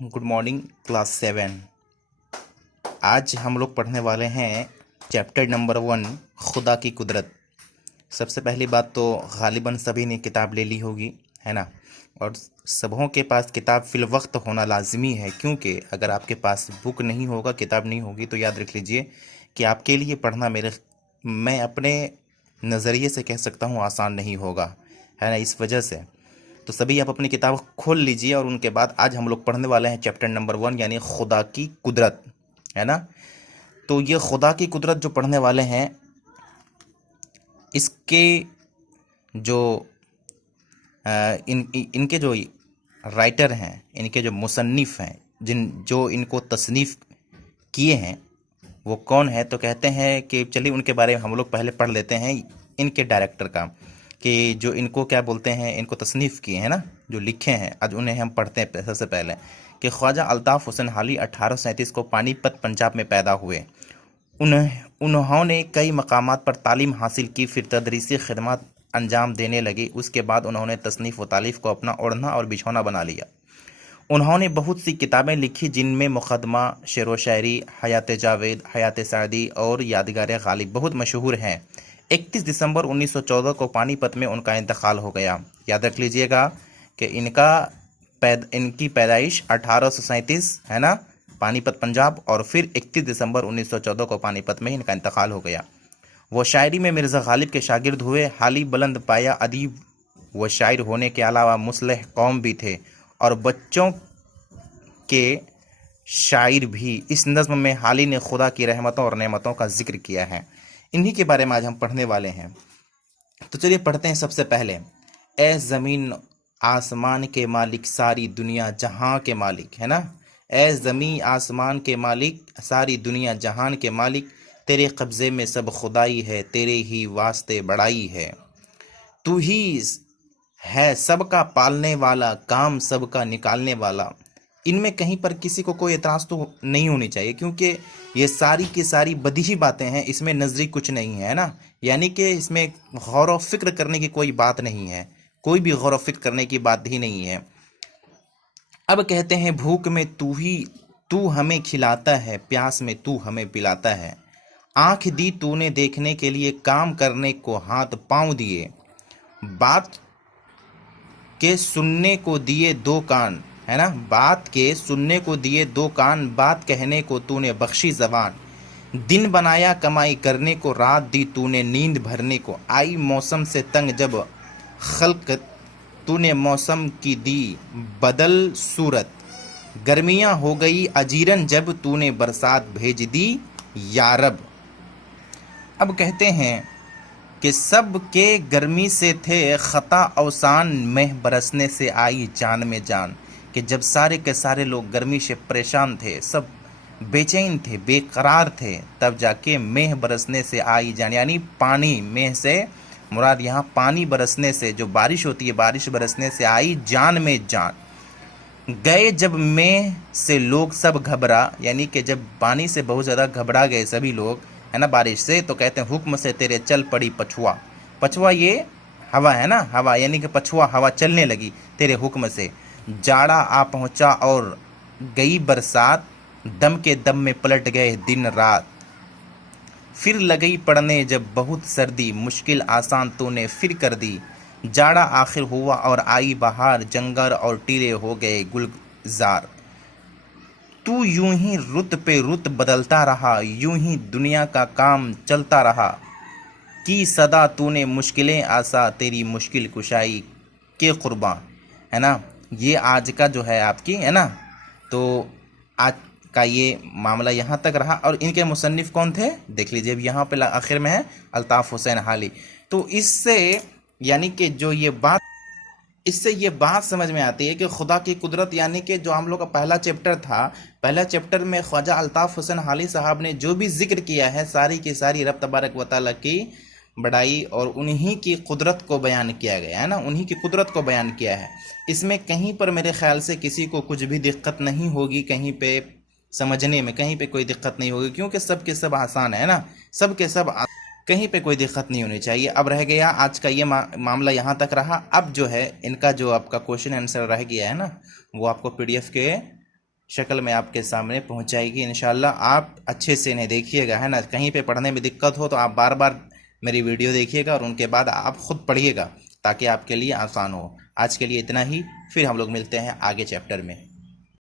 Good morning class 7। आज हम लोग पढ़ने वाले हैं चैप्टर नंबर 1 खुदा की कुदरत। सबसे पहली बात तो गालिबन सभी ने किताब ले ली होगी, है ना। और सबों के पास किताब फिल वक्त होना लाजमी है, क्योंकि अगर आपके पास बुक नहीं होगा, किताब नहीं होगी, तो याद रख लीजिए कि आपके लिए पढ़ना मैं अपने नज़रिए से कह सकता हूँ आसान नहीं होगा, है ना। इस वजह से तो सभी आप अपनी किताब खोल लीजिए और उनके बाद आज हम लोग पढ़ने वाले हैं चैप्टर नंबर 1 यानी खुदा की कुदरत, है ना। तो ये खुदा की कुदरत जो पढ़ने वाले हैं, इसके जो इनके जो राइटर हैं, इनके जो मुसन्निफ़ हैं, जो इनको तसनीफ़ किए हैं, वो कौन है। तो कहते हैं कि चलिए उनके बारे में हम लोग पहले पढ़ लेते हैं, इनके डायरेक्टर का, कि जो इनको क्या बोलते हैं, इनको तसनीफ़ किए हैं ना, जो लिखे हैं, आज उन्हें हम पढ़ते हैं। सबसे पहले कि ख्वाजा अल्ताफ़ हुसैन हाली 1837 को पानीपत पंजाब में पैदा हुए। उन्होंने कई मकामात पर तालीम हासिल की, फिर तदरीसी खिदमत अंजाम देने लगे। उसके बाद उन्होंने तसनीफ़ व तालीफ़ को अपना ओढ़ना और बिछौना बना लिया। उन्होंने बहुत सी किताबें लिखी, जिनमें मुक़दमा, शेर व शायरी, हयात जावेद, हयात सादी और यादगार गालिब बहुत मशहूर हैं। 31 दिसंबर 1914 को पानीपत में उनका इंतकाल हो गया। याद रख लीजिएगा कि इनकी पैदाइश 1837, है ना, पानीपत पंजाब, और फिर 31 दिसंबर 1914 को पानीपत में इनका इंतकाल हो गया। वो शायरी में मिर्ज़ा गालिब के शागिर्द हुए। हाली बुलंद पाया अदीब व शायर होने के अलावा मुस्लिह कौम भी थे और बच्चों के शायर भी। इस नज़्म में हाली ने खुदा की रहमतों और नेमतों का जिक्र किया है। इन्हीं के बारे में आज हम पढ़ने वाले हैं। तो चलिए पढ़ते हैं। सबसे पहले, ए ज़मीन आसमान के मालिक, सारी दुनिया जहां के मालिक, है ना। ए ज़मीन आसमान के मालिक, सारी दुनिया जहान के मालिक, तेरे कब्ज़े में सब खुदाई है, तेरे ही वास्ते बड़ाई है। तू ही है सबका पालने वाला, काम सबका निकालने वाला। इनमें कहीं पर किसी को कोई एतराज़ तो नहीं होनी चाहिए, क्योंकि ये सारी की सारी बदीही बातें हैं, इसमें नजरी कुछ नहीं है ना। यानी कि इसमें गौर व फिक्र करने की कोई बात नहीं है, कोई भी गौर व फिक्र करने की बात ही नहीं है। अब कहते हैं, भूख में तू हमें खिलाता है, प्यास में तू हमें पिलाता है। आँख दी तूने देखने के लिए, काम करने को हाथ पाँव दिए, बात के सुनने को दिए दो कान, है ना। बात के सुनने को दिए दो कान, बात कहने को तूने बख्शी ज़बान। दिन बनाया कमाई करने को, रात दी तूने नींद भरने को। आई मौसम से तंग जब खल्क, तूने मौसम की दी बदल सूरत। गर्मियाँ हो गई अजीरन, जब तूने बरसात भेज दी यारब। अब कहते हैं कि सब के गर्मी से थे ख़ता अवसान, में बरसने से आई जान में जान। कि जब सारे के सारे लोग गर्मी से परेशान थे, सब बेचैन थे, बेकरार थे, तब जाके मेह बरसने से आई जान, यानी पानी, मेह से मुराद यहाँ पानी बरसने से, जो बारिश होती है, बारिश बरसने से आई जान में जान। गए जब मेह से लोग सब घबरा, यानी कि जब पानी से बहुत ज़्यादा घबरा गए सभी लोग, है ना, बारिश से, तो कहते हैं हुक्म से तेरे चल पड़ी पछुआ। पछुआ ये हवा है ना, हवा, यानी कि पछुआ हवा चलने लगी तेरे हुक्म से। जाड़ा आ पहुंचा और गई बरसात, दम के दम में पलट गए दिन रात। फिर लगई पड़ने जब बहुत सर्दी, मुश्किल आसान तूने फिर कर दी। जाड़ा आखिर हुआ और आई बहार, जंगल और टीले हो गए गुलजार। तू यूं ही रुत पे रुत बदलता रहा, यूं ही दुनिया का काम चलता रहा। की सदा तूने मुश्किलें आसा, तेरी मुश्किल कुशाई के कुर्बान, है ना। ये आज का जो है आपकी, है ना, तो आज का ये मामला यहाँ तक रहा। और इनके मुसन्निफ़ कौन थे देख लीजिए, अब यहाँ पे आखिर में है अल्ताफ़ हुसैन हाली। तो इससे यानी कि जो इससे ये बात समझ में आती है कि खुदा की कुदरत, यानी कि जो हम लोग का पहला चैप्टर था, पहला चैप्टर में ख्वाजा अल्ताफ़ हुसैन हाली साहब ने जो भी जिक्र किया है, सारी की सारी रब तबारक व तआला की बड़ाई और उन्हीं की कुदरत को बयान किया गया है ना, उन्हीं की कुदरत को बयान किया है। इसमें कहीं पर मेरे ख्याल से किसी को कुछ भी दिक्कत नहीं होगी, कहीं पे समझने में कहीं पे कोई दिक्कत नहीं होगी, क्योंकि सब के सब आसान है ना, सब के सब कहीं पे कोई दिक्कत नहीं होनी चाहिए। अब रह गया आज का ये मामला यहाँ तक रहा। अब जो है इनका जो आपका क्वेश्चन आंसर रह गया है ना, वो आपको PDF के شکل میں آپ کے سامنے پہنچ جائے گی انشاءاللہ. آپ اچھے سے انہیں دیکھیے گا، ہے نا. کہیں پہ پڑھنے میں دقت ہو تو آپ بار بار میری ویڈیو دیکھیے گا اور ان کے بعد آپ خود پڑھیے گا تاکہ آپ کے لیے آسان ہو. آج کے لیے اتنا ہی، پھر ہم لوگ ملتے ہیں آگے چیپٹر میں.